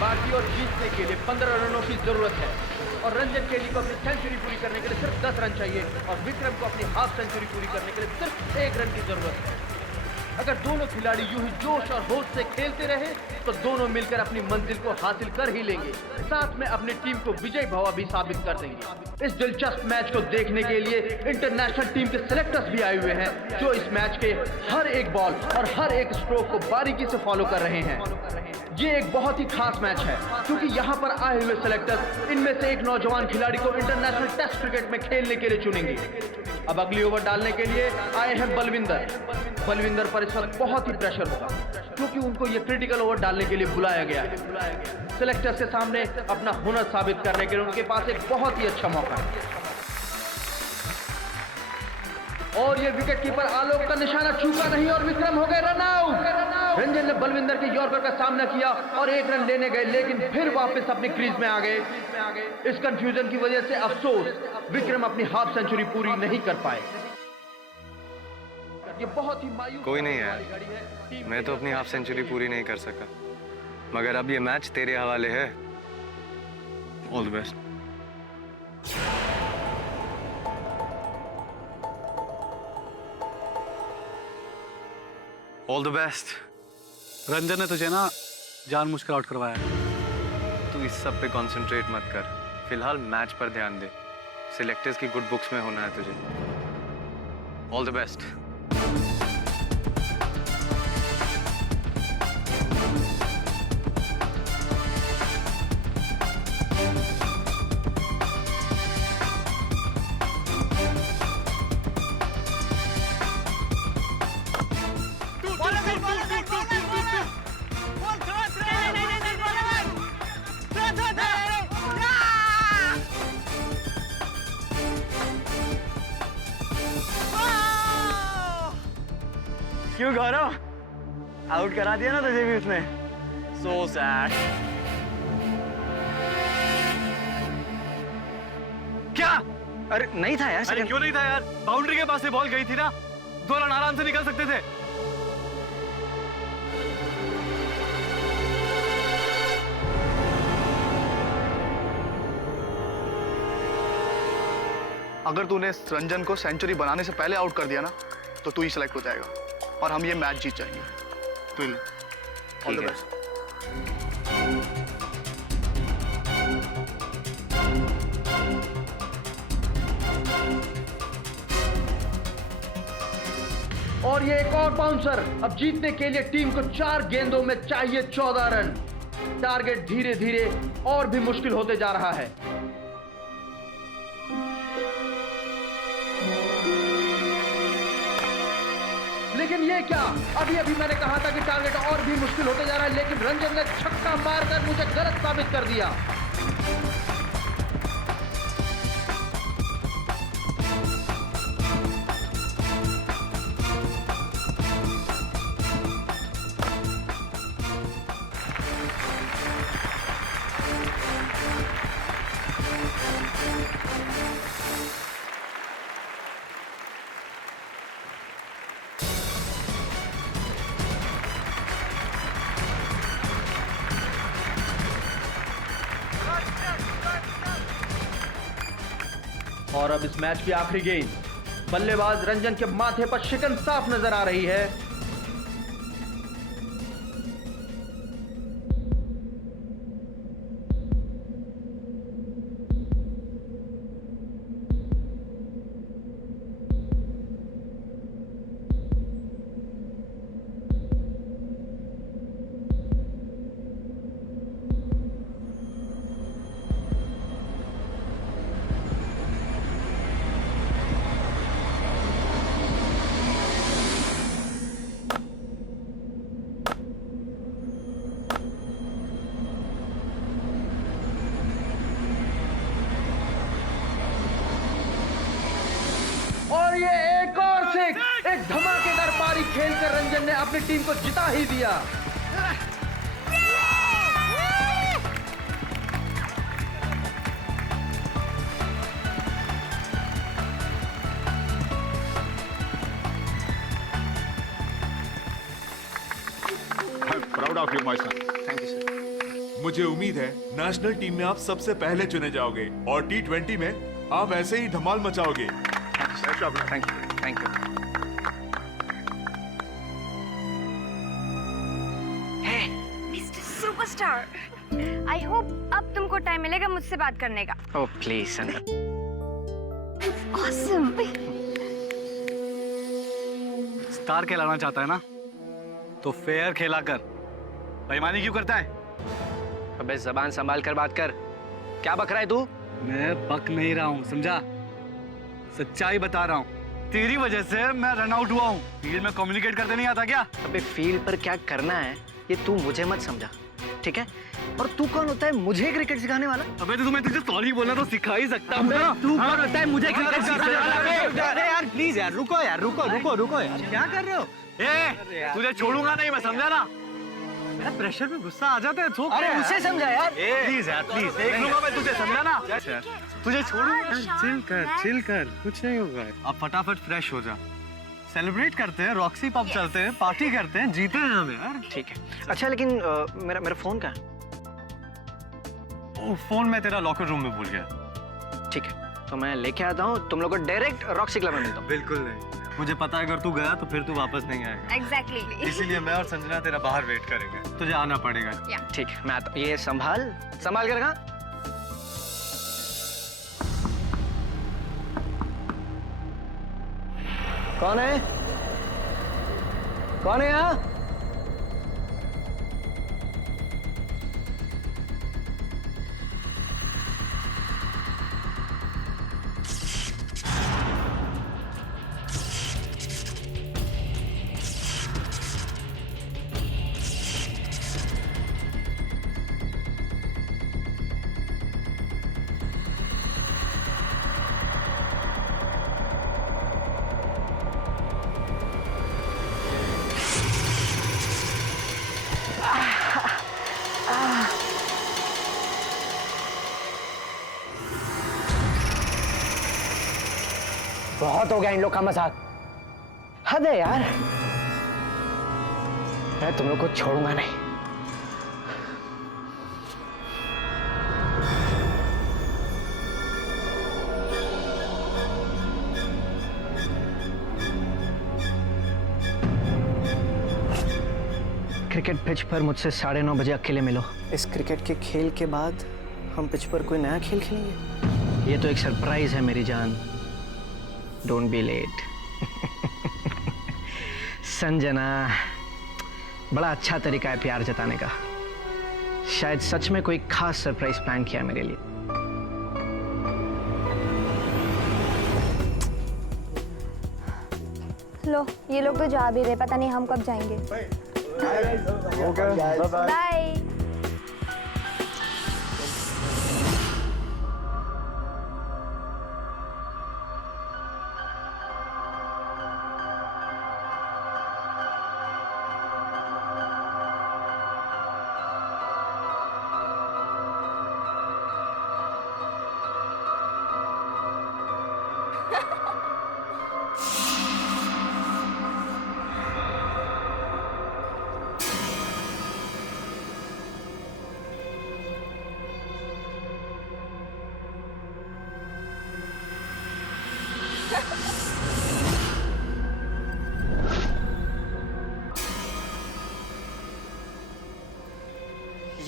बाकी और जीतने के लिए 15 रनों की जरूरत है और रंजन केली को अपनी सेंचुरी पूरी करने के लिए सिर्फ 10 रन चाहिए और विक्रम को अपनी हाफ सेंचुरी पूरी करने के लिए सिर्फ 1 रन की जरूरत है। अगर दोनों खिलाड़ी यूं ही जोश और होश से खेलते रहे तो दोनों मिलकर अपनी मंजिल को हासिल कर ही लेंगे, साथ में अपनी टीम को विजयी भवा भी साबित कर देंगे। इस दिलचस्प मैच को देखने के लिए इंटरनेशनल टीम के सेलेक्टर्स भी आए हुए हैं जो इस मैच के हर एक बॉल और हर एक स्ट्रोक को बारीकी से फॉलो कर रहे हैं। ये एक बहुत ही खास मैच है क्योंकि यहाँ पर आए हुए सेलेक्टर्स इनमें से एक नौजवान खिलाड़ी को इंटरनेशनल टेस्ट क्रिकेट में खेलने के लिए चुनेंगे। अब अगली ओवर डालने के लिए आए हैं बलविंदर पर इस वक्त बहुत ही प्रेशर होगा क्योंकि उनको ये क्रिटिकल ओवर डालने के लिए बुलाया गया है। सेलेक्टर्स के सामने अपना हुनर साबित करने के लिए उनके पास एक बहुत ही अच्छा मौका है और ये विकेट कीपर आलोक का निशाना चूका नहीं और विक्रम हो गए रन आउट। रंजन ने बलविंदर के यॉर्कर का सामना किया और 1 रन लेने गए लेकिन फिर वापस अपनी क्रीज में आ गए। इस कंफ्यूजन की वजह से अफसोस विक्रम अपनी हाफ सेंचुरी पूरी नहीं कर पाए। ये बहुत ही मायूस कोई नहीं यार, मैं तो अपनी हाफ सेंचुरी पूरी नहीं कर सका, मगर अब ये मैच तेरे हवाले है। All the best. All the best. Ranjan ने तुझे ना जानबूझकर आउट करवाया है। तू इस सब पे कंसंट्रेट मत कर, फिलहाल मैच पर ध्यान दे। सिलेक्टर्स की गुड बुक्स में होना है तुझे। All the best. क्यों गौरव, आउट करा दिया ना तुझे भी उसने। So sad. क्या? अरे नहीं था यार। अरे क्यों नहीं था यार, बाउंड्री के पास से बॉल गई थी ना, 2 रन आराम से निकल सकते थे। अगर तूने रंजन को सेंचुरी बनाने से पहले आउट कर दिया ना तो तू ही सिलेक्ट हो जाएगा और हम ये मैच जीत जाएंगे। तो ऑल द बेस्ट। और ये एक और बाउंसर। अब जीतने के लिए टीम को 4 गेंदों में चाहिए 14 रन। टारगेट धीरे धीरे और भी मुश्किल होते जा रहा है। लेकिन ये क्या, अभी अभी मैंने कहा था कि टारगेट और भी मुश्किल होते जा रहा है, लेकिन रंजन ने छक्का मारकर मुझे गलत साबित कर दिया। और अब इस मैच की आखिरी गेंद। बल्लेबाज रंजन के माथे पर शिकन साफ नजर आ रही है। और ये एक और सिक्स, एक धमाकेदार पारी खेलकर रंजन ने अपनी टीम को जिता ही दिया। I'm proud of you, my son. Thank you sir. मुझे उम्मीद है नेशनल टीम में आप सबसे पहले चुने जाओगे और T20 में आप ऐसे ही धमाल मचाओगे। Thank you. Mister superstar, I hope अब तुमको टाइम मिलेगा मुझसे बात करने का। Oh please Sanjana. Awesome. Star कहलाना चाहता है ना, तो फेयर खेला कर। बेईमानी क्यों करता है? अबे जबान संभाल कर बात कर। क्या बक रहा है तू? मैं बक नहीं रहा हूँ, समझा? सच्चाई बता रहा हूँ। तेरी वजह से मैं रन आउट हुआ हूँ। फील्ड में कम्युनिकेट करते नहीं आता क्या? अबे फील्ड पर क्या करना है ये तू मुझे मत समझा, ठीक है? और तू कौन होता है मुझे क्रिकेट सिखाने वाला? अबे तो मैं तुझे सॉरी बोलना तो सिखा ही सकता हूँ ना। तू कौन होता है मुझे क्रिकेट सिखाने वाला? अरे यार प्लीज यार, रुको यार, रुको यार, क्या कर रहे हो? ए, तुझे छोड़ूंगा नहीं मैं, समझा ना? यार प्रेशर में गुस्सा आ जाता है। अरे उसे समझा यार। प्लीज यार, प्लीज देख लूंगा मैं तुझे, समझा ना? तुझे छोड़ूंगा। चिल कर, कुछ नहीं होगा। अब फटाफट फ्रेश हो जा। सेलिब्रेट करते हैं, रॉक्सी पब चलते हैं, पार्टी करते हैं, जीते हैं हम यार। ठीक है। अच्छा लेकिन मेरा फोन कहाँ है? फोन मैं तेरा लॉकर रूम में भूल गया। ठीक है, तो मैं लेके आता हूँ, तुम लोग को डायरेक्ट रॉक्सी क्लब में मिलता हूँ। बिल्कुल नहीं, मुझे पता है अगर तू गया तो फिर तू वापस नहीं आएगा। एग्जैक्टली। इसीलिए मैं और संजना तेरा बाहर वेट करेंगे। तुझे आना पड़ेगा। ठीक है, मैं आता हूँ। ये संभाल के रखा। कौन है यहाँ? बहुत हो गया इन लोग का मजाक। हद है यार। मैं तुम लोग को छोड़ूंगा नहीं। क्रिकेट पिच पर मुझसे 9:30 बजे अकेले मिलो। इस क्रिकेट के खेल के बाद हम पिच पर कोई नया खेल खेलेंगे। ये तो एक सरप्राइज है मेरी जान। Don't be late. संजना, बड़ा अच्छा तरीका है प्यार जताने का। शायद सच में कोई खास सरप्राइज प्लान किया मेरे लिए। लो, ये लोग तो जा भी रहे, पता नहीं हम कब जाएंगे। बाय।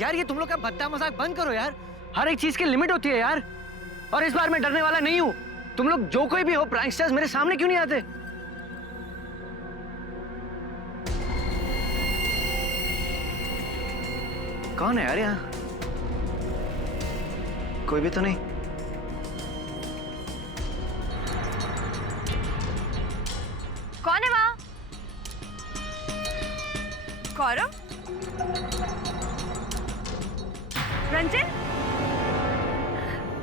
यार ये तुम लोग का भद्दा मजाक बंद करो यार। हर एक चीज की लिमिट होती है यार। और इस बार मैं डरने वाला नहीं हूं। तुम लोग जो कोई भी हो, प्रैंकस्टर्स मेरे सामने क्यों नहीं आते? कौन है यार यहाँ? कोई भी तो नहीं। कौन है वहाँ? गौरव? रंजन?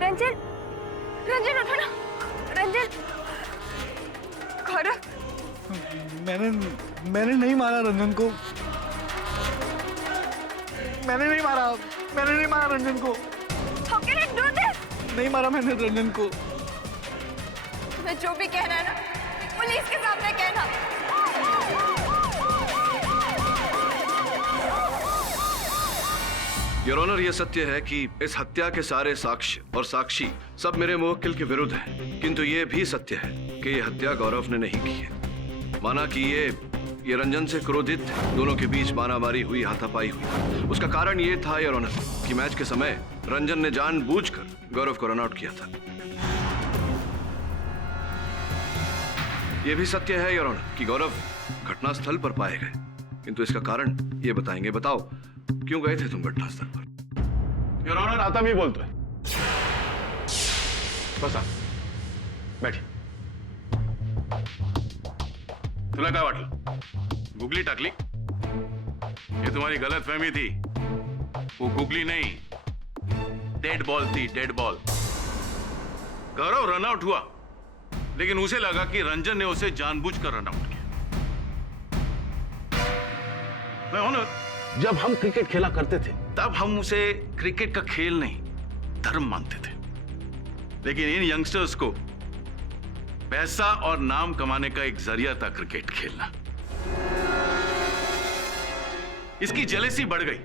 रंजन? रंजन उठो ना। रंजन? गौरव? मैंने नहीं मारा रंजन को। मैंने नहीं मारा रंजन को। How can you do this? नहीं मारा मैंने रंजन को। तुम्हें जो भी कहना है ना, पुलिस के सामने कहना। योर ऑनर, यह सत्य है कि इस हत्या के सारे साक्ष्य और साक्षी सब मेरे मुवक्किल के विरुद्ध हैं, किंतु यह भी सत्य है कि यह हत्या गौरव ने नहीं की है। माना कि ये रंजन से क्रोधित थे, दोनों के बीच मारामारी हुई, हाथापाई हुई। उसका कारण ये था योर ऑनर कि मैच के समय रंजन ने जानबूझकर गौरव को रन आउट किया था। यह भी सत्य है योर ऑनर कि गौरव घटनास्थल पर पाए गए, किंतु इसका कारण ये बताएंगे। बताओ, क्यों गए थे तुम घटनास्थल पर? योर ऑनर, आता भी बोलतोय. बसा, बैठी. तुला काय वाटलं? गुगली टाकली? ये तुम्हारी गलतफहमी थी. वो गुगली नहीं, डेड बॉल थी, डेड बॉल. गौरव रन आउट हुआ, लेकिन उसे लगा कि रंजन ने उसे जानबूझकर रन आउट किया. मैं ऑनर, जब हम क्रिकेट खेला करते थे तब हम उसे क्रिकेट का खेल नहीं, धर्म मानते थे. लेकिन इन यंगस्टर्स को पैसा और नाम कमाने का एक जरिया था क्रिकेट खेलना. इसकी जेलेसी बढ़ गई.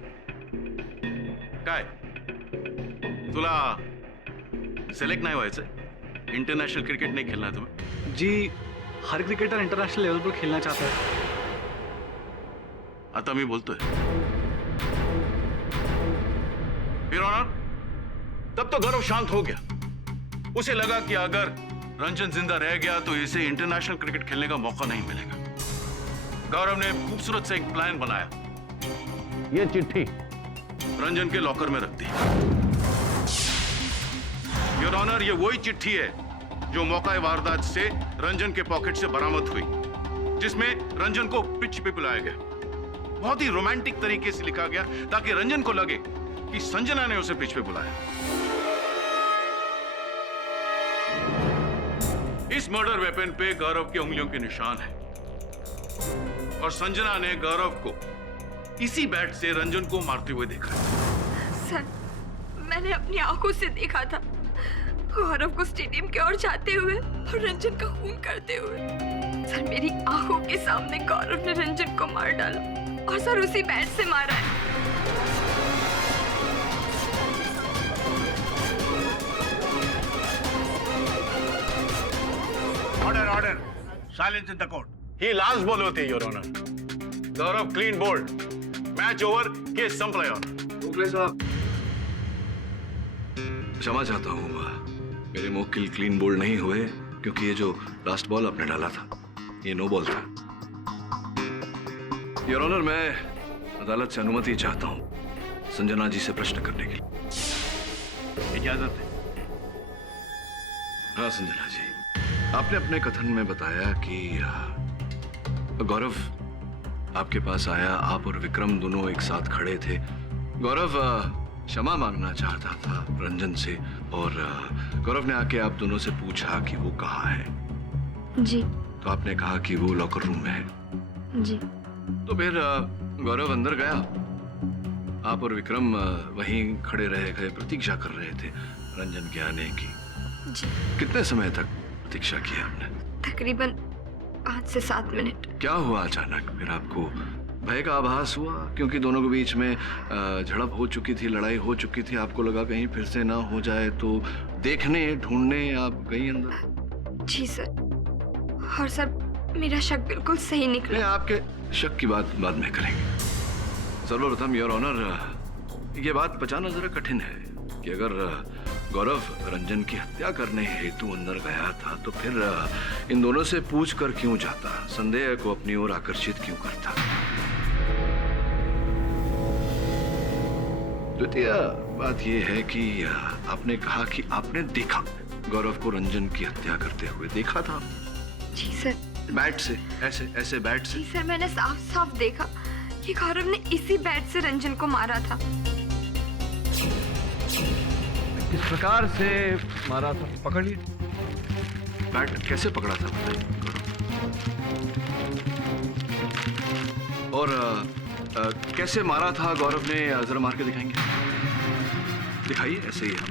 काय तुला सिलेक्ट नाही व्हायचं? इंटरनॅशनल क्रिकेट नहीं खेलना है तुम्हें? जी, हर क्रिकेटर इंटरनेशनल लेवल पर खेलना चाहता है. आता मी बोलतोय. योर ऑनर, तब तो गौरव शांत हो गया. उसे लगा कि अगर रंजन जिंदा रह गया तो इसे इंटरनेशनल क्रिकेट खेलने का मौका नहीं मिलेगा. गौरव ने खूबसूरत से एक प्लान बनाया. ये चिट्ठी रंजन के लॉकर में रख दी. योर ऑनर, ये वही चिट्ठी है जो मौका वारदात से रंजन के पॉकेट से बरामद हुई, जिसमें रंजन को पिच पे बुलाया गया. बहुत ही रोमांटिक तरीके से लिखा गया ताकि रंजन को लगे कि संजना ने उसे पिच पे बुलाया. इस मर्डर वेपन पे गौरव की उंगलियों के निशान है और संजना ने गौरव को इसी बैट से रंजन को मारते हुए देखा है. सर, मैंने अपनी आंखों से देखा था गौरव को स्टेडियम की ओर जाते हुए और रंजन का खून करते हुए. सर, मेरी आंखों के सामने गौरव ने रंजन को मार डाला और सर उसी बैट से मारा है. Order order silence in the court. ही लास्ट बॉल होती, your honour. Gaurav clean bowled. Match over, case संपला. मुखले साहब, क्षमा चाहता हूँ, मेरे मुवक्किल क्लीन बोल्ड नहीं हुए क्योंकि ये जो लास्ट बॉल आपने डाला था ये नो बॉल था. योर ऑनर, मैं अदालत से अनुमति चाहता हूँ संजना जी से प्रश्न करने के लिए. इजाजत है. हाँ संजना जी, आपने अपने कथन में बताया कि गौरव आपके पास आया, आप और विक्रम दोनों एक साथ खड़े थे. गौरव क्षमा मांगना चाहता था रंजन से और गौरव ने आके आप दोनों से पूछा कि वो कहाँ है. जी. तो आपने कहा कि वो लॉकर रूम में है. जी. तो फिर गौरव अंदर गया, आप और विक्रम वहीं खड़े रहे गए, प्रतीक्षा कर रहे थे रंजन के आने की. जी. कितने समय तक प्रतीक्षा की आपने? तकरीबन 5 से 7 मिनट. क्या हुआ अचानक? फिर आपको भय का आभास हुआ क्योंकि दोनों के बीच में झड़प हो चुकी थी, लड़ाई हो चुकी थी. आपको लगा कहीं फिर से ना हो जाए, तो देखने ढूंढने आप गई अंदर? जी सर. और सर, मेरा शक बिल्कुल सही निकला. नहीं, आपके शक की बात बाद में करेंगे. सर्वप्रथम योर ऑनर, ये बात पचाना जरा कठिन है कि अगर गौरव रंजन की हत्या करने हेतु अंदर गया था तो फिर इन दोनों से पूछ कर क्यों जाता, संदेह को अपनी ओर आकर्षित क्यों करता. द्वितीय बात यह है कि आपने कहा कि आपने देखा गौरव को रंजन की हत्या करते हुए. देखा था? जी सर. बैट से, ऐसे ऐसे बैट से? जी सर, मैंने साफ साफ देखा कि गौरव ने इसी बैट से रंजन को मारा था. किस प्रकार से मारा था? पकड़ लिए. बैट कैसे पकड़ा था बताइए. और कैसे मारा था गौरव ने, जरा मार के दिखाएंगे? दिखाइए. ऐसे ही हम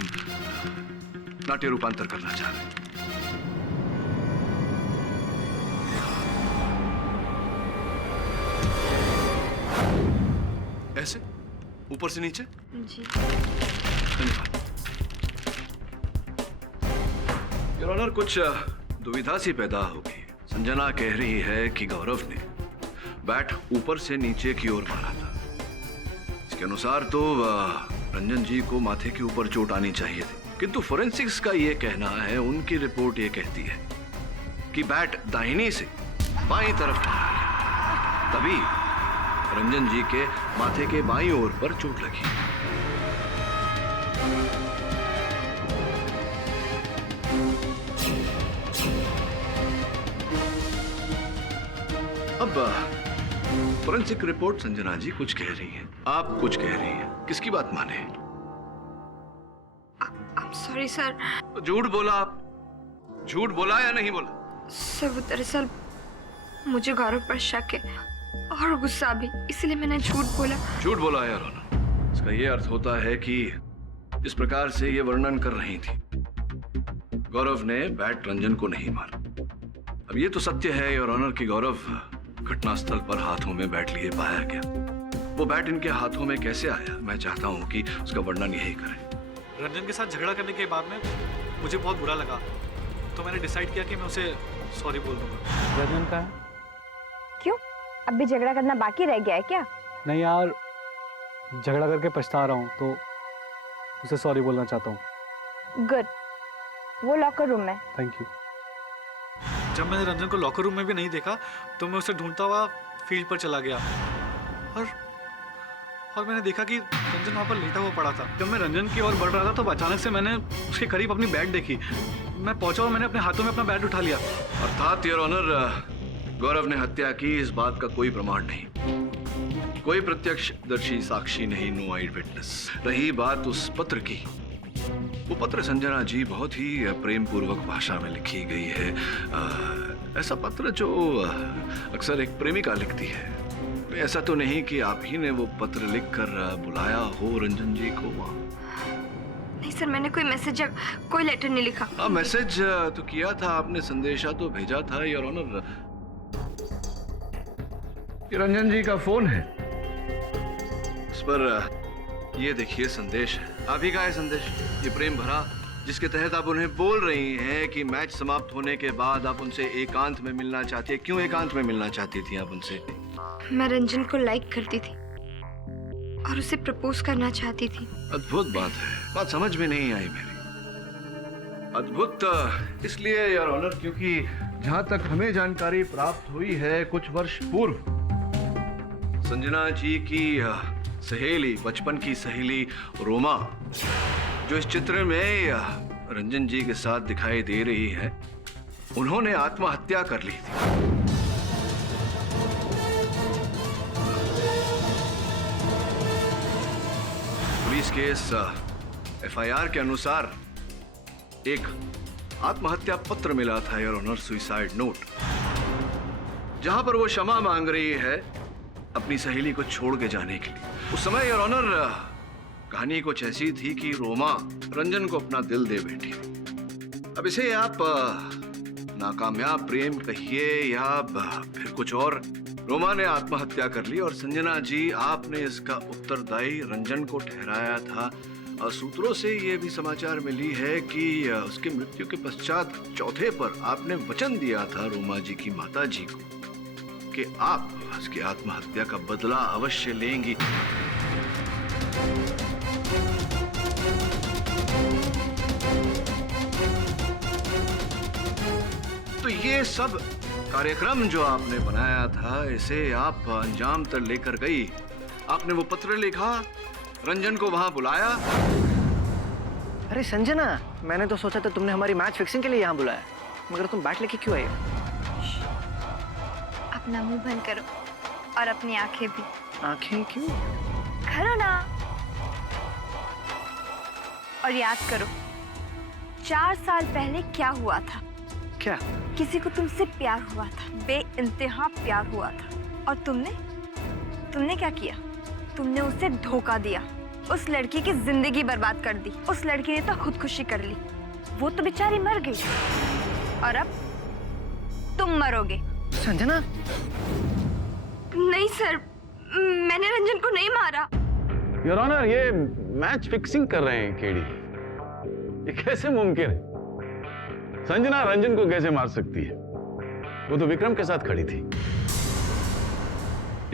नाट्य रूपांतर करना चाह रहे हैं. ऐसे ऊपर से नीचे। जी। धन्यवाद। योर ऑनर, कुछ दुविधा सी पैदा हो गई। संजना कह रही है कि गौरव ने बैट ऊपर से नीचे की ओर मारा था। इसके अनुसार तो रंजन जी को माथे के ऊपर चोट आनी चाहिए थी, किंतु फोरेंसिक्स का ये कहना है, उनकी रिपोर्ट ये कहती है कि बैट दाहिनी से बाईं तरफ मारा गया, तभी रंजन जी के माथे के बाईं ओर पर चोट लगी। अब फोरेंसिक रिपोर्ट संजना जी कुछ कह रही है, आप कुछ कह रही हैं, किसकी बात माने? Sorry sir. झूठ बोला आप, झूठ बोला या नहीं बोला? सर वो दरअसल मुझे गौरव पर शक है और गुस्सा भी, इसलिए मैंने झूठ बोला। झूठ बोला यार ऑनर। इसका ये अर्थ होता है कि इस प्रकार से ये वर्णन कर रही थी, गौरव ने बैट रंजन को नहीं मारा। अब ये तो सत्य है योर ऑनर कि गौरव घटनास्थल पर हाथों में बैट लिए पाया गया। वो बैट इनके हाथों में कैसे आया, मैं चाहता हूँ कि उसका वर्णन यही करें। रंजन के साथ झगड़ा करने के बाद में मुझे बहुत बुरा लगा, तो मैंने डिसाइड किया कि मैं उसे सॉरी बोल दूंगा। रंजन का क्यों? अब भी झगड़ा करना बाकी रह गया है क्या? नहीं यार, झगड़ा करके पछता रहा हूँ, तो उसे सॉरी बोलना चाहता हूँ। गुड। वो लॉकर रूम में। Thank you. जब मैंने रंजन को लॉकर रूम में भी नहीं देखा, तो मैं उसे ढूंढता हुआ फील्ड पर चला गया और मैंने देखा कि रंजन वहाँ पर लेटा हुआ पड़ा था। जब मैं रंजन की ओर बढ़ रहा था, तो अचानक से मैंने उसके करीब अपनी बैट देखी। मैं पहुंचा और मैंने अपने हाथों में अपना बैट उठा लिया। अर्थात योर ऑनर, गौरव ने हत्या की, इस बात का कोई प्रमाण नहीं, कोई प्रत्यक्षदर्शी साक्षी नहीं, नो आई विटनेस। रही बात उस पत्र की, वो पत्र संजना जी बहुत ही प्रेम पूर्वक भाषा में लिखी गई है। ऐसा पत्र जो अक्सर एक प्रेमिका लिखती है। ऐसा तो नहीं कि आप ही ने वो पत्र लिखकर बुलाया हो रंजन जी को वहाँ? नहीं सर, मैंने कोई मैसेज या कोई लेटर नहीं लिखा। हाँ, मैसेज तो किया था आपने, संदेशा तो भेजा था योर ऑनर। ये रंजन जी का फोन है, इस पर ये देखिए संदेश है। आप ही का है संदेश, ये प्रेम भरा, जिसके तहत आप उन्हें बोल रही हैं कि मैच समाप्त होने के बाद आप उनसे एकांत में मिलना चाहती है। क्यों एकांत में मिलना चाहती थी आप उनसे? मैं रंजन को लाइक करती थी और उसे प्रपोज करना चाहती थी। अद्भुत बात है, बात समझ में नहीं आई मेरी। अद्भुत इसलिए योर ऑनर क्योंकि जहां तक हमें जानकारी प्राप्त हुई है, कुछ वर्ष पूर्व संजना जी की सहेली, बचपन की सहेली रोमा, जो इस चित्र में रंजन जी के साथ दिखाई दे रही है, उन्होंने आत्महत्या कर ली थी। पुलिस के इस एफआईआर के अनुसार एक आत्महत्या पत्र मिला था योर ऑनर, सुसाइड नोट, जहां पर वो क्षमा मांग रही है अपनी सहेली को छोड़ के जाने के लिए। उस समय योर ऑनर कहानी कुछ ऐसी थी कि रोमा रंजन को अपना दिल दे बैठी थी। अब इसे आप नाकामयाब प्रेम कहिए या फिर कुछ और, रोमा ने आत्महत्या कर ली और संजना जी आपने इसका उत्तरदायी रंजन को ठहराया था। सूत्रों से यह भी समाचार मिली है कि उसकी मृत्यु के पश्चात चौथे पर आपने वचन दिया था रोमा जी की माता जी को कि आप उसकी आत्महत्या का बदला अवश्य लेंगी। तो ये सब कार्यक्रम जो आपने बनाया था, इसे आप अंजाम तक लेकर गई। आपने वो पत्र लिखा, रंजन को वहां बुलाया। अरे संजना, मैंने तो सोचा था तुमने हमारी मैच फिक्सिंग के लिए यहाँ बुलाया, मगर तुम बैट लेके क्यों आई हो? अपना मुंह बंद करो और अपनी आंखें भी। आंखें क्यों? करो ना। और याद करो 4 साल पहले क्या हुआ था। क्या? किसी को तुमसे प्यार हुआ था, बेइंतहा प्यार हुआ था, और तुमने क्या किया? तुमने उसे धोखा दिया, उस लड़की की जिंदगी बर्बाद कर दी। उस लड़की ने तो खुदकुशी कर ली, वो तो बेचारी मर गई, और अब तुम मरोगे। संजना? नहीं सर, मैंने रंजन को नहीं मारा। योर ऑनर, ये मैच फिक्सिंग कर रहे हैं केडी। ये कैसे मुमकिन है? संजना रंजन को कैसे मार सकती है? वो तो विक्रम के साथ खड़ी थी।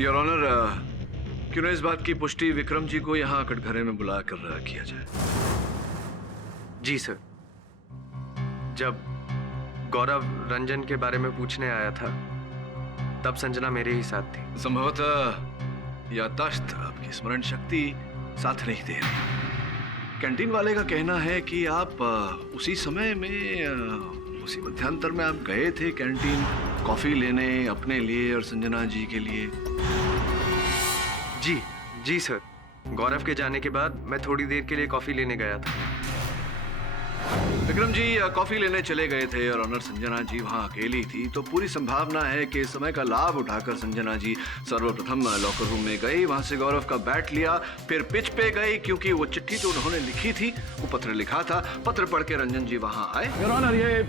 योर ऑनर, क्यों ना इस बात की पुष्टि विक्रम जी को यहाँ कटघरे में बुला कर किया जाए। जी सर। जब गौरव रंजन के बारे में पूछने आया था तब संजना मेरे ही साथ थी। संभवतः याददाश्त, आपकी स्मरण शक्ति साथ नहीं दे रही। कैंटीन वाले का कहना है कि आप उसी समय में उसी मध्यांतर में आप गए थे कैंटीन कॉफी लेने अपने लिए और संजना जी के लिए। जी सर। गौरव के जाने के बाद मैं थोड़ी देर के लिए कॉफी लेने गया था। विक्रम जी कॉफी लेने चले गए थे और ऑनर संजना जी वहां अकेली थी, तो पूरी संभावना है कि इस समय का लाभ उठाकर संजना जी सर्वप्रथम लॉकर रूम में गई, वहां से गौरव का बैट लिया, फिर पिच पे गई, क्योंकि वो चिट्ठी जो उन्होंने लिखी थी वो पत्र लिखा था। पत्र पढ़ के रंजन जी वहां आए। योर ऑनर, ये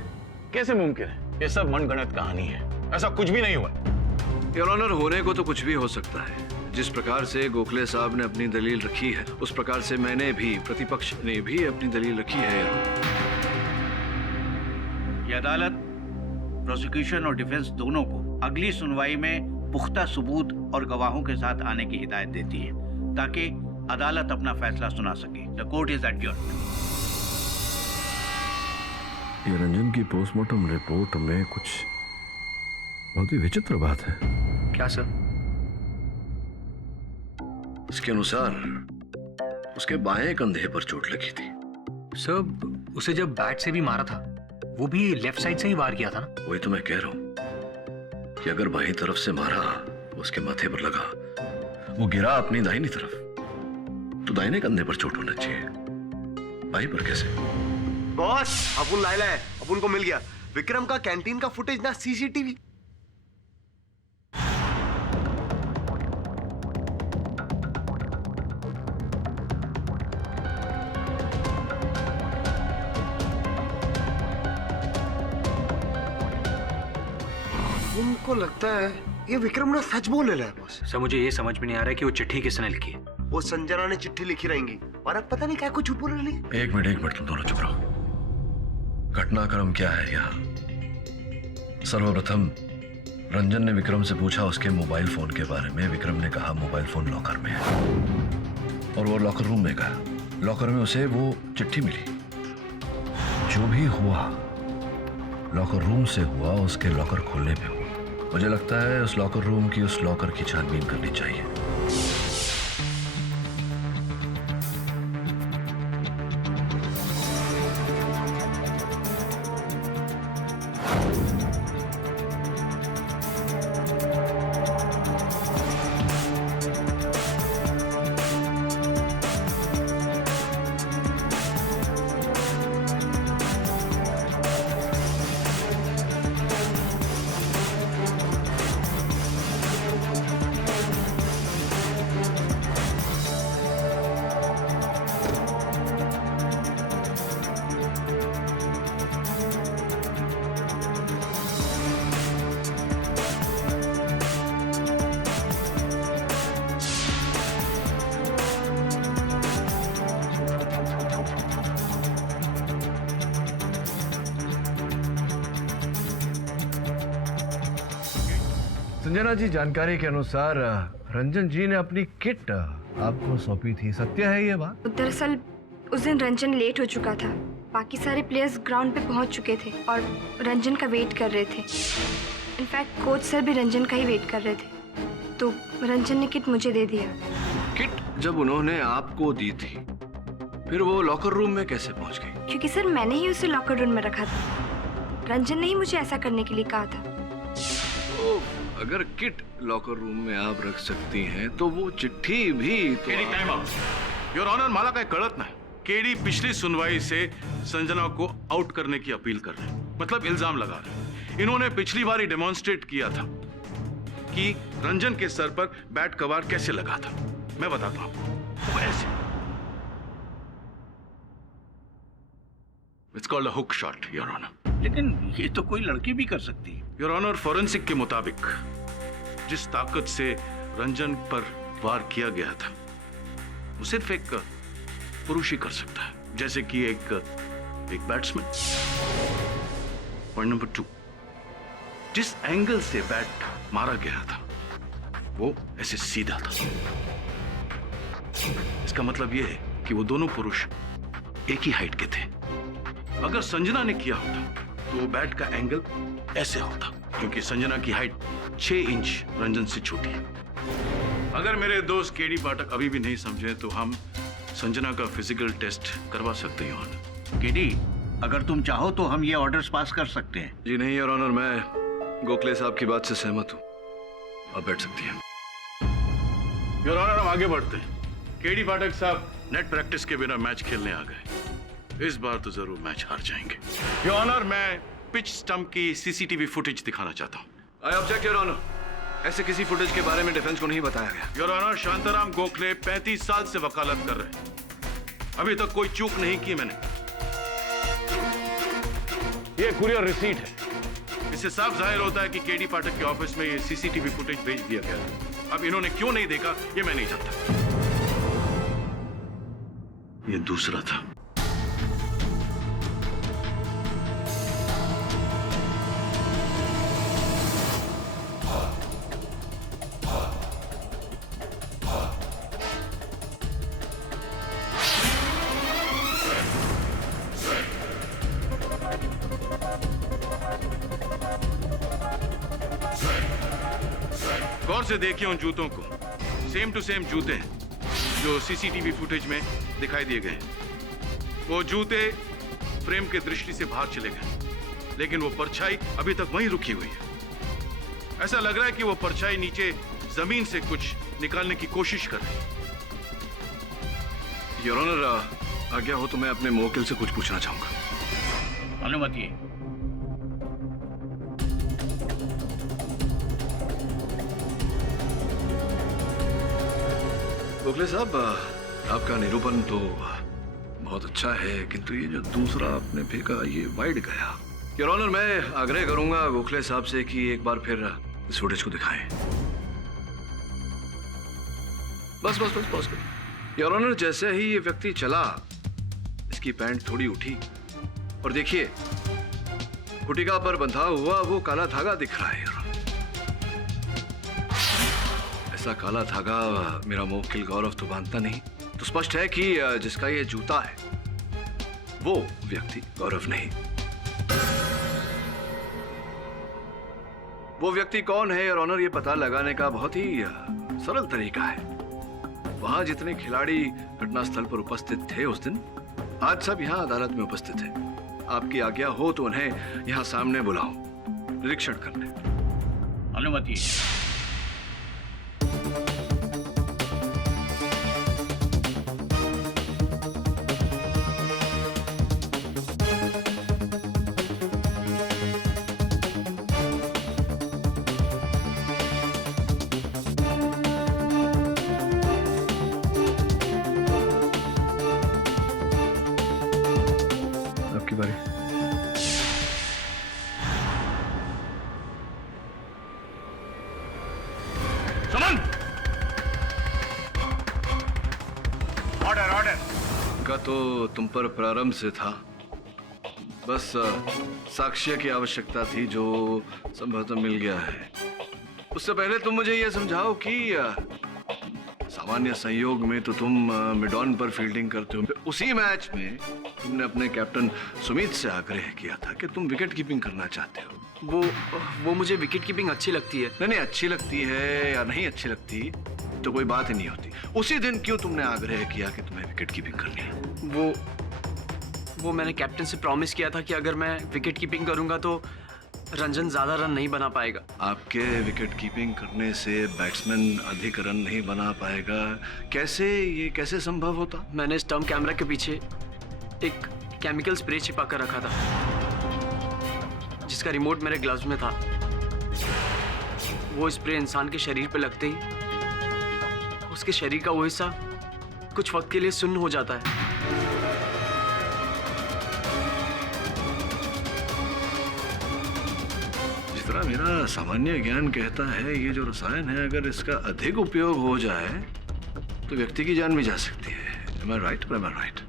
कैसे मुमकिन है? ये सब मनगढ़ंत कहानी है, ऐसा कुछ भी नहीं हुआ। योर ऑनर, होने को तो कुछ भी हो सकता है। जिस प्रकार से गोखले साहब ने अपनी दलील रखी है उस प्रकार से मैंने भी, प्रतिपक्ष ने भी अपनी दलील रखी है। ये अदालत प्रोसिक्यूशन और डिफेंस दोनों को अगली सुनवाई में पुख्ता सबूत और गवाहों के साथ आने की हिदायत देती है ताकि अदालत अपना फैसला सुना सके। The court is adjourned. ये रंजन की पोस्टमार्टम रिपोर्ट में कुछ बहुत ही विचित्र बात है। क्या सर? इसके अनुसार उसके बाएं कंधे पर चोट लगी थी। सर, उसे जब बैट से भी मारा था वो भी लेफ्ट साइड से ही वार किया था ना? वही तो मैं कह रहा हूं कि अगर बाएं तरफ से मारा, उसके माथे पर लगा, वो गिरा अपनी दाहिनी तरफ, तो दाहिने कंधे पर चोट होना चाहिए, बाई पर कैसे? बॉस, अपुन लायला है, अपुन को मिल गया विक्रम का कैंटीन का फुटेज ना सीसीटीवी। उनको लगता है ये विक्रम ना सच बोल रहा है बॉस। सर, मुझे ये समझ में नहीं आ रहा है कि वो चिट्ठी किसने लिखी है। वो संजना ने चिट्ठी लिखी रहेंगी और अब पता नहीं क्या कुछ झूठ बोल रही है। एक मिनट तुम दोनों चुप रहो। घटनाक्रम क्या है यहाँ? सर्वप्रथम रंजन ने विक्रम से पूछा उसके मोबाइल फोन के बारे में। विक्रम ने कहा मोबाइल फोन लॉकर में है और वो लॉकर रूम में गया। लॉकर में उसे वो चिट्ठी मिली। जो भी हुआ लॉकर रूम से हुआ, उसके लॉकर खोलने पे हुआ। मुझे लगता है उस लॉकर रूम की, उस लॉकर की छानबीन करनी चाहिए। संजना जी, जानकारी के अनुसार रंजन जी ने अपनी किट आपको सौंपी थी, सत्य है ये बात? दरअसल उस दिन रंजन लेट हो चुका था। बाकी सारे प्लेयर्स ग्राउंड पे पहुंच चुके थे और रंजन का वेट कर रहे थे। इनफैक्ट कोच सर भी रंजन का ही वेट कर रहे थे, तो रंजन ने किट मुझे दे दिया। किट जब उन्होंने आपको दी थी फिर वो लॉकर रूम में कैसे पहुंच गई? क्योंकि सर मैंने ही उसे लॉकर रूम में रखा था। रंजन ने ही मुझे ऐसा करने के लिए कहा था। तो अगर किट लॉकर रूम में आप रख सकती हैं तो वो चिट्ठी भी तो KD time out. Your honour, मला काय कळत नाही। केडी पिछली सुनवाई से संजना को आउट करने की अपील कर रहे हैं, मतलब इल्जाम लगा रहे हैं। इन्होंने पिछली बार ही डेमोन्स्ट्रेट किया था कि रंजन के सर पर बैट कवर कैसे लगा था। मैं बताता हूं आपको, वो ऐसे। It's called a hook shot, your honour. लेकिन ये तो कोई लड़की भी कर सकती है। योर ऑनर, फोरेंसिक के मुताबिक जिस ताकत से रंजन पर वार किया गया था वो सिर्फ एक पुरुष ही कर सकता है, जैसे कि एक बैट्समैन। पॉइंट नंबर 2, जिस एंगल से बैट मारा गया था वो ऐसे सीधा था। इसका मतलब यह है कि वो दोनों पुरुष एक ही हाइट के थे। अगर संजना ने किया होता तो वो बैट का एंगल ऐसे होता, क्योंकि संजना की हाइट 6 इंच रंजन से छोटी है। अगर मेरे दोस्त केडी पाठक अभी भी नहीं समझे तो हम संजना का फिजिकल टेस्ट करवा सकते हैं। ऑनर केडी, अगर तुम चाहो तो हम ये ऑर्डर्स पास कर सकते हैं। जी नहीं योर ऑनर, मैं गोखले साहब की बात से सहमत हूँ। आप बैठ सकती हैं। योर ऑनर, हम आगे बढ़ते हैं। केडी पाठक साहब नेट प्रैक्टिस के बिना मैच खेलने आ गए। इस बार तो जरूर मैच हार जाएंगे। योर ऑनर, मैं पिच स्टंप की सीसीटीवी फुटेज दिखाना चाहता हूँ। आई ऑब्जेक्ट योर ऑनर, ऐसे किसी फुटेज के बारे में डिफेंस को नहीं बताया गया। योर ऑनर, शांताराम गोखले 35 साल से वकालत कर रहे हैं, अभी तक कोई चूक नहीं की मैंने। ये कुरियर रिसीट है, इससे साफ जाहिर होता है कि केडी पाठक के ऑफिस में ये सीसीटीवी फुटेज भेज दिया गया है। अब इन्होंने क्यों नहीं देखा ये मैं नहीं जानता। ये दूसरा था। गौर से देखिए उन जूतों को, सेम टू सेम जूते हैं जो सीसीटीवी फुटेज में दिखाई दिए गए। वो जूते फ्रेम के दृष्टि से बाहर चले गए, लेकिन वो परछाई अभी तक वहीं रुकी हुई है। ऐसा लग रहा है कि वो परछाई नीचे जमीन से कुछ निकालने की कोशिश कर रही है। योर ऑनर, आज्ञा हो तो मैं अपने मुवक्किल से कुछ पूछना चाहूंगा। अनुमति है। गोखले साहब, आपका निरूपण तो बहुत अच्छा है, किंतु ये जो दूसरा आपने फेंका ये वाइड गया। योर ऑनर, मैं आग्रह करूंगा गोखले साहब से कि एक बार फिर इस फुटेज को दिखाएं। बस बस बस बस। योर ऑनर, जैसे ही ये व्यक्ति चला इसकी पैंट थोड़ी उठी और देखिए गुटिका पर बंधा हुआ वो काला धागा दिख रहा है। ऐसा काला धागा मेरा मुवक्किल गौरव तो बांधता नहीं, तो स्पष्ट है कि जिसका ये जूता है वो व्यक्ति गौरव नहीं। वो व्यक्ति कौन है योर ऑनर, ये पता लगाने का बहुत ही सरल तरीका है। वहां जितने खिलाड़ी घटनास्थल पर उपस्थित थे उस दिन, आज सब यहाँ अदालत में उपस्थित हैं। आपकी आज्ञा हो तो उन्हें यहाँ सामने बुलाओ निरीक्षण करने। अनुमति। आपकी बारी। समन! Order order. का तो तुम पर प्रारंभ से था, बस साक्ष्य की आवश्यकता थी जो संभवतः मिल गया है। उससे पहले तुम मुझे यह समझाओ कि सामान्य संयोग में तो तुम मिड ऑन पर फील्डिंग करते हो। उसी मैच में तुमने अपने कैप्टन सुमित से आग्रह किया था कि तुम विकेट कीपिंग करना चाहते हो। वो मुझे विकेट कीपिंग अच्छी लगती है। नहीं, अच्छी लगती है या नहीं अच्छी लगती तो कोई बात ही नहीं होती। उसी दिन क्यों तुमने आग्रह किया कि तुम्हें विकेट कीपिंग करनी है? वो मैंने कैप्टन से प्रॉमिस किया था कि अगर मैं विकेट कीपिंग करूंगा तो रंजन ज्यादा रन नहीं बना पाएगा। आपके विकेट कीपिंग करने से बैट्समैन अधिक रन नहीं बना पाएगा, ये कैसे संभव होता? मैंने स्टंप कैमरा के पीछे एक केमिकल स्प्रे छिपा कर रखा था जिसका रिमोट मेरे ग्लव्स में था। वो स्प्रे इंसान के शरीर पे लगते ही उसके शरीर का वो हिस्सा कुछ वक्त के लिए सुन्न हो जाता है। जिस तरह मेरा सामान्य ज्ञान कहता है, ये जो रसायन है अगर इसका अधिक उपयोग हो जाए तो व्यक्ति की जान भी जा सकती है। Am I right or am I right?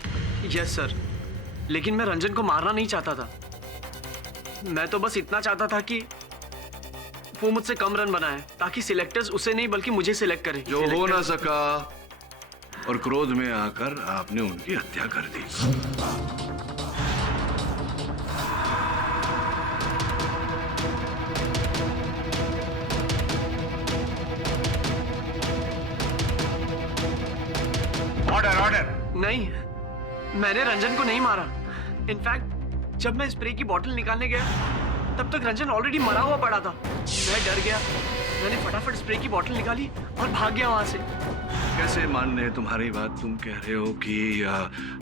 Yes sir, लेकिन मैं रंजन को मारना नहीं चाहता था। मैं तो बस इतना चाहता था कि वो मुझसे कम रन बनाए ताकि सिलेक्टर्स उसे नहीं बल्कि मुझे सिलेक्ट करें। जो हो ना सका और क्रोध में आकर आपने उनकी हत्या कर दी। Order order. नहीं, मैंने रंजन को नहीं मारा। इनफैक्ट जब मैं स्प्रे की बोतल निकालने गया तब तक रंजन ऑलरेडी मरा हुआ पड़ा था। मैं डर गया, मैंने फटाफट स्प्रे की बोतल निकाली और भाग गया वहां से। कैसे मानने तुम्हारी बात? तुम कह रहे हो कि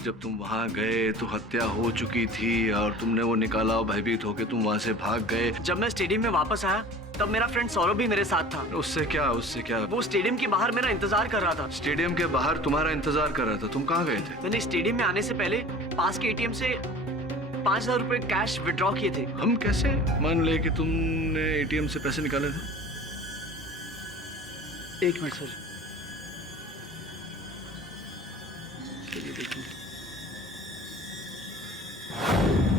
जब तुम वहां गए तो हत्या हो चुकी थी और तुमने वो निकाला और भयभीत होकर तुम वहां से भाग गए। जब मैं स्टेडियम में वापस आया तब मेरा फ्रेंड सौरभ भी मेरे साथ था। उससे क्या? उससे क्या? वो स्टेडियम के बाहर मेरा इंतजार कर रहा था। स्टेडियम के बाहर तुम्हारा इंतजार कर रहा था? तुम कहाँ गए थे? मैंने स्टेडियम में आने से पहले पास के एटीएम से 5,000 रुपए कैश विड्रॉ किए थे। हम कैसे मान ले कि तुमने एटीएम से पैसे निकाले थे? 1 मिनट सर, चलिए देखिए।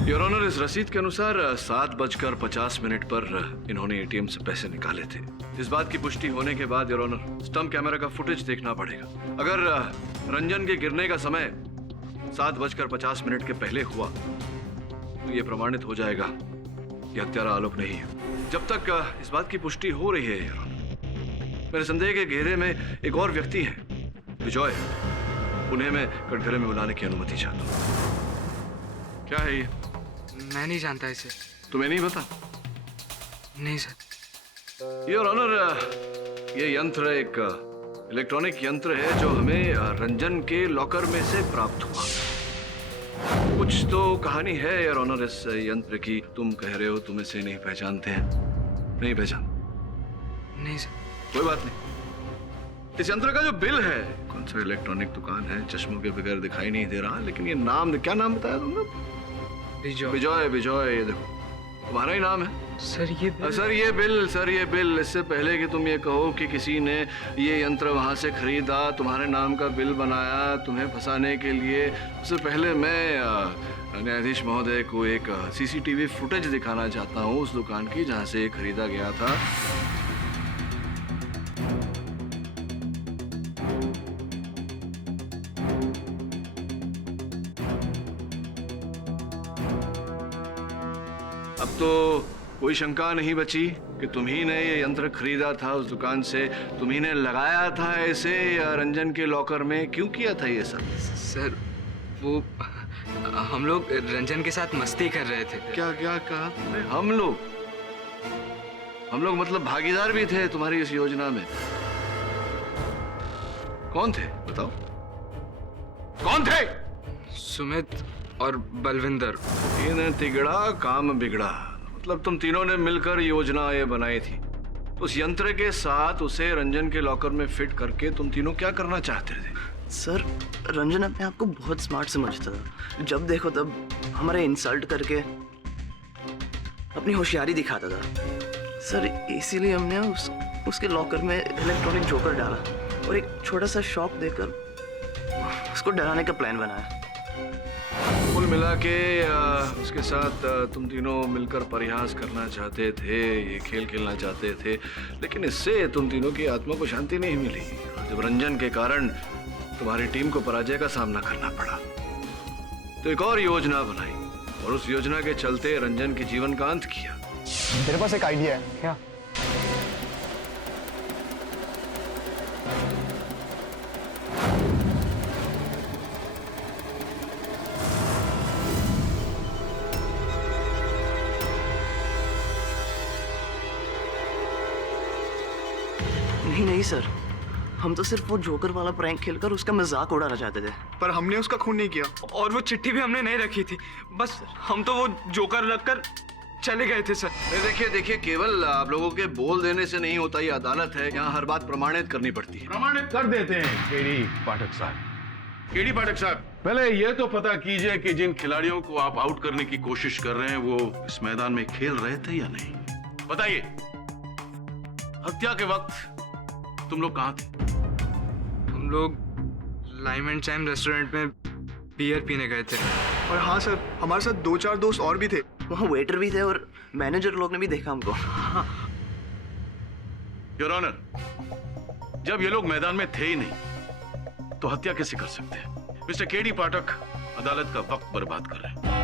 योर ऑनर, इस रसीद के अनुसार 7:50 पर इन्होंने एटीएम से पैसे निकाले थे। इस बात की पुष्टि होने के बाद योर ऑनर स्टंप कैमरा का फुटेज देखना पड़ेगा। अगर रंजन के गिरने का समय 7:50 के पहले हुआ तो ये प्रमाणित हो जाएगा कि हत्यारा आलोक नहीं है। जब तक इस बात की पुष्टि हो रही है योर ऑनर, मेरे संदेह के घेरे में एक और व्यक्ति है, विजय। उन्हें मैं कटघरे में बुलाने की अनुमति चाहता हूँ। क्या है ये? मैं नहीं जानता इसे। तुम्हें नहीं पता? नहीं सर। योर ऑनर, ये यंत्र एक इलेक्ट्रॉनिक यंत्र है जो हमें रंजन के लॉकर में से प्राप्त हुआ। कुछ तो कहानी है योर ऑनर इस यंत्र की। तुम कह रहे हो तुम इसे नहीं पहचानते हैं? नहीं पहचान? नहीं सर। कोई बात नहीं। इस यंत्र का जो बिल है, कौन सा इलेक्ट्रॉनिक दुकान है, चश्मों के बगैर दिखाई नहीं दे रहा, लेकिन ये नाम, क्या नाम बताया तुमने? विजय। विजय, ये देखो तुम्हारा ही नाम है। सर ये बिल इससे पहले कि तुम ये कहो कि किसी ने ये यंत्र वहां से खरीदा, तुम्हारे नाम का बिल बनाया तुम्हें फंसाने के लिए, उससे पहले मैं न्यायाधीश महोदय को एक सीसीटीवी फुटेज दिखाना चाहता हूँ उस दुकान की जहाँ से ये खरीदा गया था। अब तो कोई शंका नहीं बची कि तुम्ही ने ये यंत्र खरीदा था उस दुकान से, तुम्ही ने लगाया था इसे या रंजन के लॉकर में? क्यों किया था ये सब? सर वो हम लोग रंजन के साथ मस्ती कर रहे थे। क्या क्या कहा तुमने? हम लोग मतलब भागीदार भी थे तुम्हारी इस योजना में? कौन थे बताओ, कौन थे? सुमित और बलविंदर। तीन तिगड़ा काम बिगड़ा, मतलब तुम तीनों ने मिलकर योजना ये बनाई थी। उस यंत्र के साथ उसे रंजन के लॉकर में फिट करके तुम तीनों क्या करना चाहते थे? सर, रंजन अपने आप को बहुत स्मार्ट समझता था। जब देखो तब हमारे इंसल्ट करके अपनी होशियारी दिखाता था। सर, इसीलिए हमने उसके लॉकर में इलेक्ट्रॉनिक जोकर डाला और एक छोटा सा शॉक देकर उसको डराने का प्लान बनाया। कुल मिला के उसके साथ तुम तीनों मिलकर प्रयास करना चाहते थे, ये खेल खेलना चाहते थे, लेकिन इससे तुम तीनों की आत्मा को शांति नहीं मिली। जब रंजन के कारण तुम्हारी टीम को पराजय का सामना करना पड़ा तो एक और योजना बनाई और उस योजना के चलते रंजन के जीवन का अंत किया। मेरे पास एक आइडिया है। क्या? नहीं सर, हम तो सिर्फ वो जोकर वाला प्रैंक खेलकर उसका मजाक उड़ाना चाहते थे। पर हमने उसका खून नहीं किया और वो चिट्ठी भी हमने नहीं रखी थी, बस हम तो वो जोकर लगकर चले गए थे सर। देखिए केवल आप लोगों के बोल देने से नहीं होता, ये अदालत है, यहाँ हर बात प्रमाणित करनी पड़ती है। प्रमाणित कर देते हैं केडी पाठक साहब। केडी पाठक साहब, पहले ये तो पता कीजिए कि जिन खिलाड़ियों को आप आउट करने की कोशिश कर रहे हैं वो इस मैदान में खेल रहे थे या नहीं, बताइए। हत्या के वक्त तुम लोग कहाँ थे? हम लोग लाइम एंड चैम रेस्टोरेंट में बियर पीने गए थे। और हाँ सर, हमारे साथ 2-4 दोस्त और भी थे। वहाँ वेटर भी थे और मैनेजर लोग ने भी देखा हमको। योर ऑनर, जब ये लोग मैदान में थे ही नहीं तो हत्या कैसे कर सकते हैं? मिस्टर केडी पाठक अदालत का वक्त बर्बाद कर रहे हैं।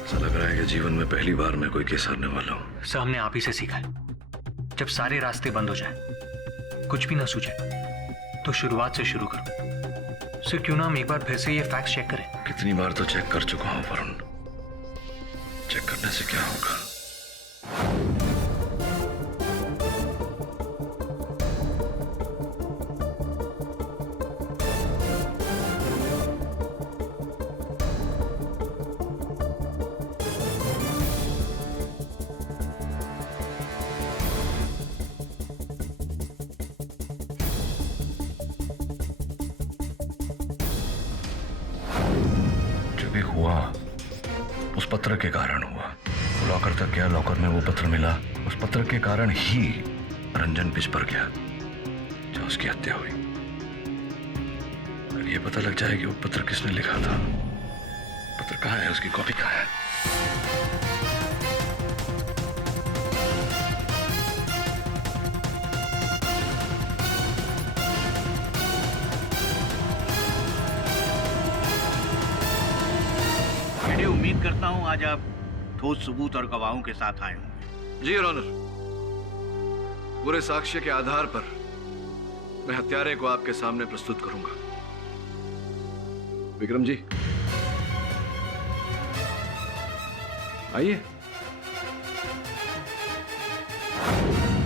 ऐसा लग रहा है कि जीवन में पहली बार मैं कोई केस हारने वाला हूँ। सामने आप ही से सीखा है। जब सारे रास्ते बंद हो जाए, कुछ भी ना सूझे, तो शुरुआत से शुरू करो। सर क्यों ना हम एक बार फिर से ये फैक्ट्स चेक करें? कितनी बार तो चेक कर चुका हूँ वरुण। चेक करने से क्या होगा? हुआ उस पत्र के कारण हुआ। लॉकर तक गया, लॉकर में वो पत्र मिला। उस पत्र के कारण ही रंजन पिच पर गया जहाँ उसकी हत्या हुई। अगर ये पता लग जाए कि वो पत्र किसने लिखा था, पत्र कहाँ है, उसकी कॉपी कहाँ है? उम्मीद करता हूं आज आप ठोस सबूत और गवाहों के साथ आए होंगे। जी योर ऑनर, पूरे साक्ष्य के आधार पर मैं हत्यारे को आपके सामने प्रस्तुत करूंगा। विक्रम जी आइए।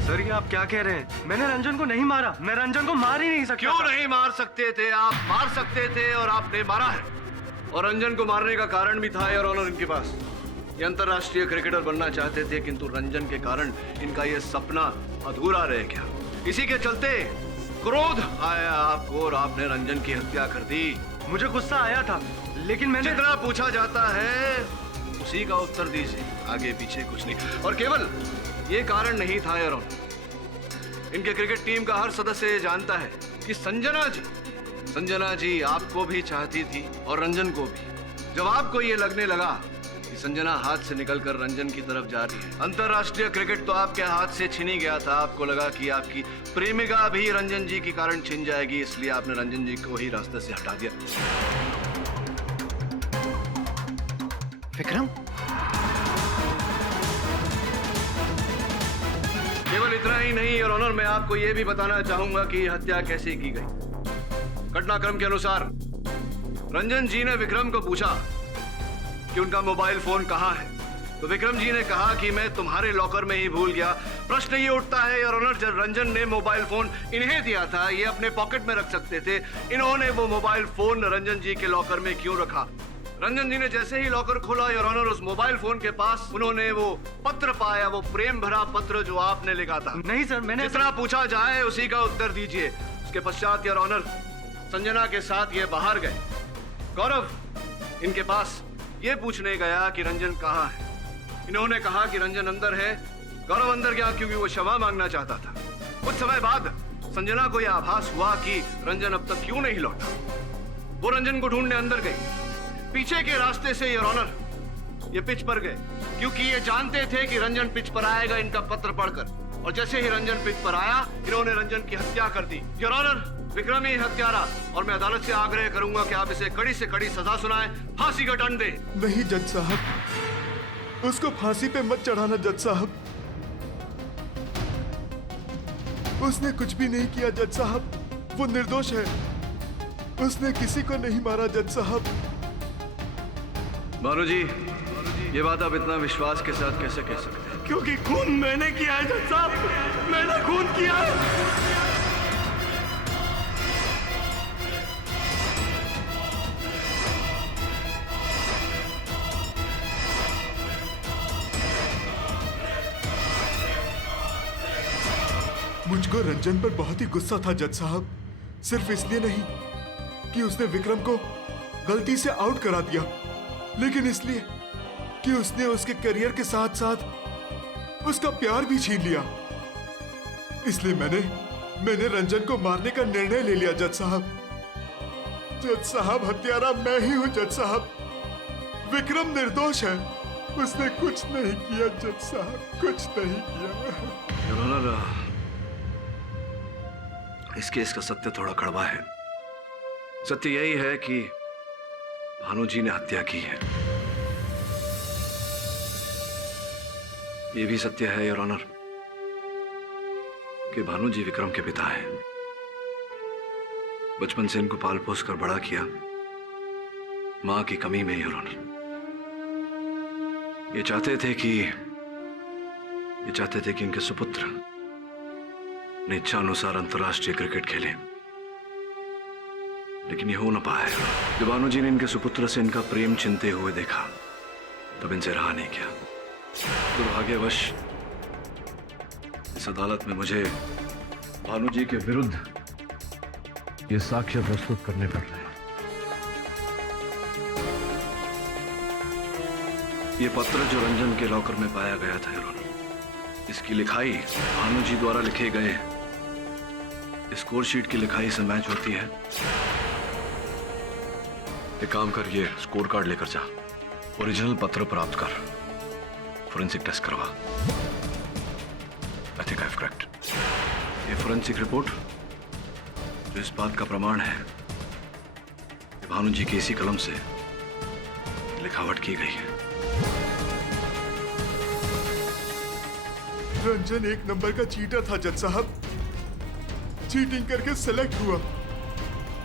सर ये आप क्या कह रहे हैं? मैंने रंजन को नहीं मारा। मैं रंजन को मार ही नहीं सकता। क्यों नहीं मार सकते थे? आप मार सकते थे और आपने मारा है। और रंजन को मारने का कारण भी था योर ऑनर इनके पास। ये अंतरराष्ट्रीय क्रिकेटर बनना चाहते थे, किंतु रंजन के कारण इनका ये सपना अधूरा रह गया। इसी के चलते क्रोध आया आपको और आपने रंजन की हत्या कर दी। मुझे गुस्सा आया था, लेकिन मैंने जितना पूछा जाता है उसी का उत्तर दीजिए, आगे पीछे कुछ नहीं। और केवल ये कारण नहीं था योर ऑनर, इनके क्रिकेट टीम का हर सदस्य ये जानता है कि संजना जी आपको भी चाहती थी और रंजन को भी। जब आपको ये लगने लगा कि संजना हाथ से निकलकर रंजन की तरफ जा रही है, अंतरराष्ट्रीय क्रिकेट तो आपके हाथ से छीनी गया था। आपको लगा कि आपकी प्रेमिका भी रंजन जी के कारण छिन जाएगी, इसलिए आपने रंजन जी को ही रास्ते से हटा दिया। विक्रम, केवल इतना ही नहीं और ऑनर, मैं आपको यह भी बताना चाहूंगा कि हत्या कैसे की गई। घटनाक्रम के अनुसार रंजन जी ने विक्रम को पूछा कि उनका मोबाइल फोन कहाँ है, तो विक्रम जी ने कहा कि मैं तुम्हारे लॉकर में ही भूल गया। प्रश्न ये उठता है और ऑनर, जब रंजन ने मोबाइल फोन इन्हें दिया था, ये अपने पॉकेट में रख सकते थे, इन्होंने वो मोबाइल फोन रंजन जी के लॉकर में क्यों रखा? रंजन जी ने जैसे ही लॉकर खोला योर ऑनर, उस मोबाइल फोन के पास उन्होंने वो पत्र पाया, वो प्रेम भरा पत्र जो आपने लिखा था। नहीं सर, मैंने जितना पूछा जाए उसी का उत्तर दीजिए। उसके पश्चात योर ऑनर संजना के साथ ये बाहर गए। गौरव इनके पास ये पूछने गया कि रंजन कहाँ है। इन्होंने कहा कि रंजन अंदर है। गौरव अंदर गया क्योंकि वो क्षमा मांगना चाहता था। कुछ समय बाद संजना को यह आभास हुआ कि रंजन अब तक क्यों नहीं लौटा। वो रंजन को ढूंढने अंदर गई। पीछे के रास्ते से योर ऑनर ये पिच पर गए क्योंकि ये जानते थे कि रंजन पिच पर आएगा इनका पत्र पढ़कर। और जैसे ही रंजन पिच पर आया, इन्होंने रंजन की हत्या कर दी। योर ऑनर, विक्रम ही हत्यारा, और मैं अदालत से आग्रह करूंगा कि आप इसे कड़ी से कड़ी सजा सुनाएं, फांसी का दंड दें। नहीं जज साहब, उसको फांसी पे मत चढ़ाना जज साहब। उसने कुछ भी नहीं किया जज साहब, वो निर्दोष है। उसने किसी को नहीं मारा जज साहब। भानु जी, ये बात आप इतना विश्वास के साथ कैसे कह सकते हैं? क्योंकि खून मैंने किया है जज साहब, मैंने खून किया है। मुझको रंजन पर बहुत ही गुस्सा था जज साहब। सिर्फ इसलिए नहीं कि उसने विक्रम को गलती से आउट करा दिया, लेकिन इसलिए कि उसने उसके करियर के साथ साथ उसका प्यार भी छीन लिया। इसलिए मैंने रंजन को मारने का निर्णय ले लिया जज साहब। जज साहब, हत्यारा मैं ही हूं जज साहब। विक्रम निर्दोष है, उसने कुछ नहीं किया जज साहब, कुछ नहीं किया। योर ऑनर, इस केस का सत्य थोड़ा कड़वा है। सत्य यही है कि भानु जी ने हत्या की है। यह भी सत्य है योर ऑनर कि भानु जी विक्रम के पिता हैं। बचपन से इनको पाल पोस कर बड़ा किया, मां की कमी में योर ऑनर। ये चाहते थे कि इनके सुपुत्र अपनी इच्छा अनुसार अंतर्राष्ट्रीय क्रिकेट खेले, लेकिन ये हो न पाया। जब भानु जी ने इनके सुपुत्र से इनका प्रेम छिनते हुए देखा तब इनसे रहा नहीं गया। दुर्भाग्यवश इस अदालत में मुझे भानु जी के विरुद्ध ये साक्ष्य प्रस्तुत करने पड़ रहे हैं। ये पत्र जो रंजन के लॉकर में पाया गया था योर ऑनर, इसकी लिखाई भानु जी द्वारा लिखे गए स्कोर शीट की लिखाई से मैच होती है। एक काम कर, ये स्कोर कार्ड लेकर जा, ओरिजिनल पत्र प्राप्त कर, फोरेंसिक टेस्ट करवा। I think I have cracked. ये फोरेंसिक रिपोर्ट जो इस बात का प्रमाण है कि भानु जी की इसी कलम से लिखावट की गई है। रंजन एक नंबर का चीटर था जज साहब। चीटिंग करके सेलेक्ट हुआ।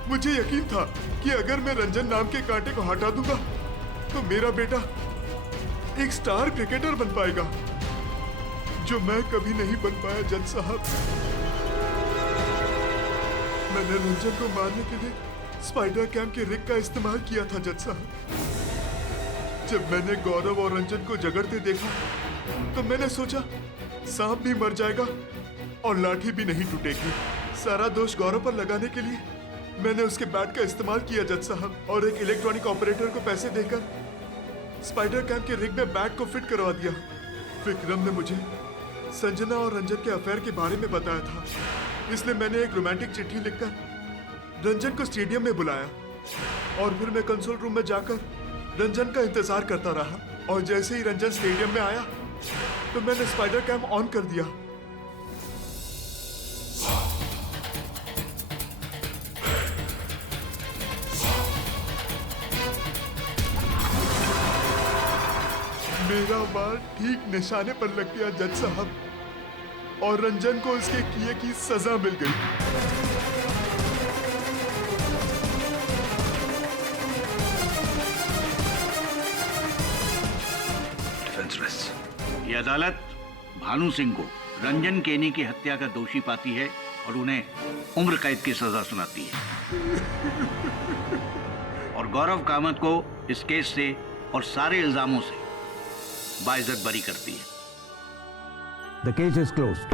मुझे यकीन था कि अगर मैं रंजन नाम के कांटे को हटा दूंगा तो मेरा बेटा एक स्टार क्रिकेटर बन पाएगा, जो मैं कभी नहीं बन पाया जज साहब। मैंने रंजन को मारने के लिए स्पाइडर कैम के रिग का इस्तेमाल किया था जज साहब। जब मैंने गौरव और रंजन को झगड़ते देखा तो मैंने सोचा सांप भी मर जाएगा और लाठी भी नहीं टूटेगी। सारा दोष गौरव पर लगाने के लिए मैंने उसके बैट का इस्तेमाल किया जज साहब, और एक इलेक्ट्रॉनिक ऑपरेटर को पैसे देकर स्पाइडर कैम के रिग में बैट को फिट करवा दिया। विक्रम ने मुझे संजना और रंजन के अफेयर के बारे में बताया था, इसलिए मैंने एक रोमांटिक चिट्ठी लिखकर रंजन को स्टेडियम में बुलाया और फिर मैं कंसोल रूम में जाकर रंजन का इंतजार करता रहा। और जैसे ही रंजन स्टेडियम में आया तो मैंने स्पाइडर कैम ऑन कर दिया। मेरा वार ठीक निशाने पर लग गया जज साहब, और रंजन को उसके किए की सजा मिल गई। ये अदालत भानु सिंह को रंजन केनी की हत्या का दोषी पाती है और उन्हें उम्र कैद की सजा सुनाती है, और गौरव कामत को इस केस से और सारे इल्जामों से बाइज्जत बरी करती है। The case is closed.